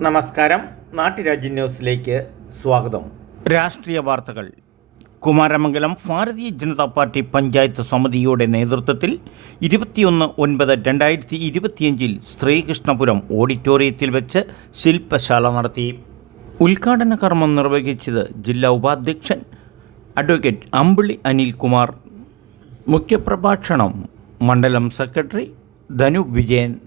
നമസ്കാരം. നാട്ടുരാജ്യ ന്യൂസിലേക്ക് സ്വാഗതം. രാഷ്ട്രീയ വാർത്തകൾ. കുമാരമംഗലം ഭാരതീയ ജനതാ പാർട്ടി പഞ്ചായത്ത് സമിതിയുടെ നേതൃത്വത്തിൽ ഇരുപത്തിയൊന്ന് ഒൻപത് രണ്ടായിരത്തി ഇരുപത്തിയഞ്ചിൽ ശ്രീകൃഷ്ണപുരം ഓഡിറ്റോറിയത്തിൽ വെച്ച് ശില്പശാല നടത്തി. ഉദ്ഘാടന കർമ്മം നിർവഹിച്ചത് ജില്ലാ ഉപാധ്യക്ഷൻ അഡ്വക്കേറ്റ് അമ്പിളി അനിൽകുമാർ. മുഖ്യപ്രഭാഷണം മണ്ഡലം സെക്രട്ടറി ധനു വിജയൻ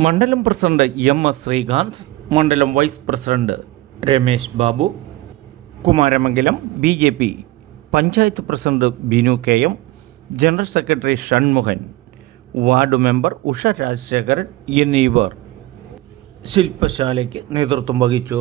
മണ്ഡലം പ്രസിഡന്റ് എം എസ് ശ്രീകാന്ത്. മണ്ഡലം vice president Ramesh Babu Kumaramangalam B J P panchayat president Binu K M general secretary Shanmukhan ward member Usha Rajasekharan എന്നിവർ ശില്പശാലയ്ക്ക് നേതൃത്വം വഹിച്ചു.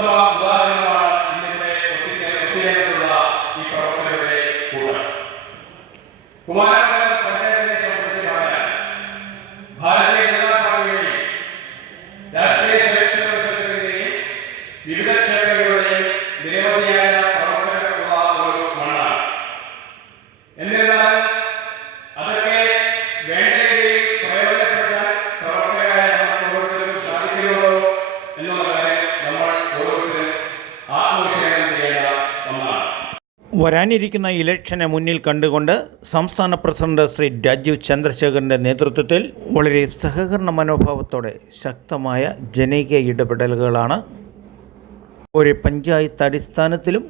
ഉത്തമ ഉദാഹരണമാണ് ഇന്നിവിടെ ഒത്തുചേ- ഒത്തുചേർന്നിട്ടുള്ള ഈ പ്രവർത്തകരുടെ കൂട്ടം. കുമാരമംഗലം വരാനിരിക്കുന്ന ഇലക്ഷനെ മുന്നിൽ കണ്ടുകൊണ്ട് സംസ്ഥാന പ്രസിഡന്റ് ശ്രീ രാജീവ് ചന്ദ്രശേഖറിന്റെ നേതൃത്വത്തിൽ വളരെ സഹകരണ മനോഭാവത്തോടെ ശക്തമായ ജനകീയ ഇടപെടലുകളാണ് ഒരു പഞ്ചായത്ത് അടിസ്ഥാനത്തിലും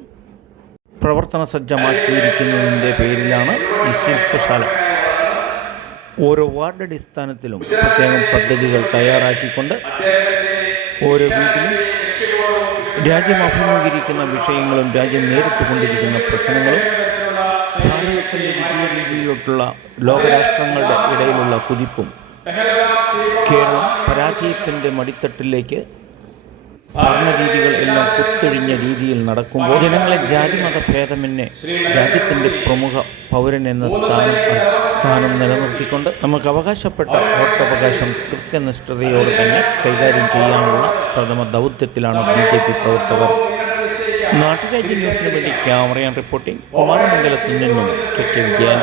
പ്രവർത്തന സജ്ജമാക്കിയിരിക്കുന്നതിന്റെ പേരിലാണ് ഈ ശില്പശാല. ഓരോ വാർഡ് അടിസ്ഥാനത്തിലും പ്രത്യേകം പദ്ധതികൾ തയ്യാറാക്കിക്കൊണ്ട് ഓരോ വീട്ടിലും രാജ്യം അഭിമുഖീകരിക്കുന്ന വിഷയങ്ങളും രാജ്യം നേരിട്ടുകൊണ്ടിരിക്കുന്ന പ്രശ്നങ്ങളും രീതിയിലോട്ടുള്ള ലോകരാഷ്ട്രങ്ങളുടെ ഇടയിലുള്ള കുതിപ്പും കേരളം പരാജയത്തിന്റെ മടിത്തട്ടിലേക്ക് ഭരണരീതികൾ എല്ലാം കുത്തൊഴിഞ്ഞ രീതിയിൽ നടക്കുമ്പോൾ ജനങ്ങളെ ജാതിമത ഭേദമെന്നെ രാജ്യത്തിന്റെ പ്രമുഖ പൗരൻ എന്ന സ്ഥാനം സ്ഥാനം നിലനിർത്തിക്കൊണ്ട് നമുക്ക് അവകാശപ്പെട്ട വോട്ടവകാശം കൃത്യനിഷ്ഠതയോടെ തന്നെ കൈകാര്യം ചെയ്യാനുള്ള പ്രഥമ ദൗത്യത്തിലാണ് ബി ജെ പി പ്രവർത്തകർ. നാട്ടുരാജ്യ ന്യൂസിന് വേണ്ടി ക്യാമറയാൻ റിപ്പോർട്ടിംഗ് കുമാരമംഗലത്തിൽ നിന്നും കെ കെ വിജയൻ.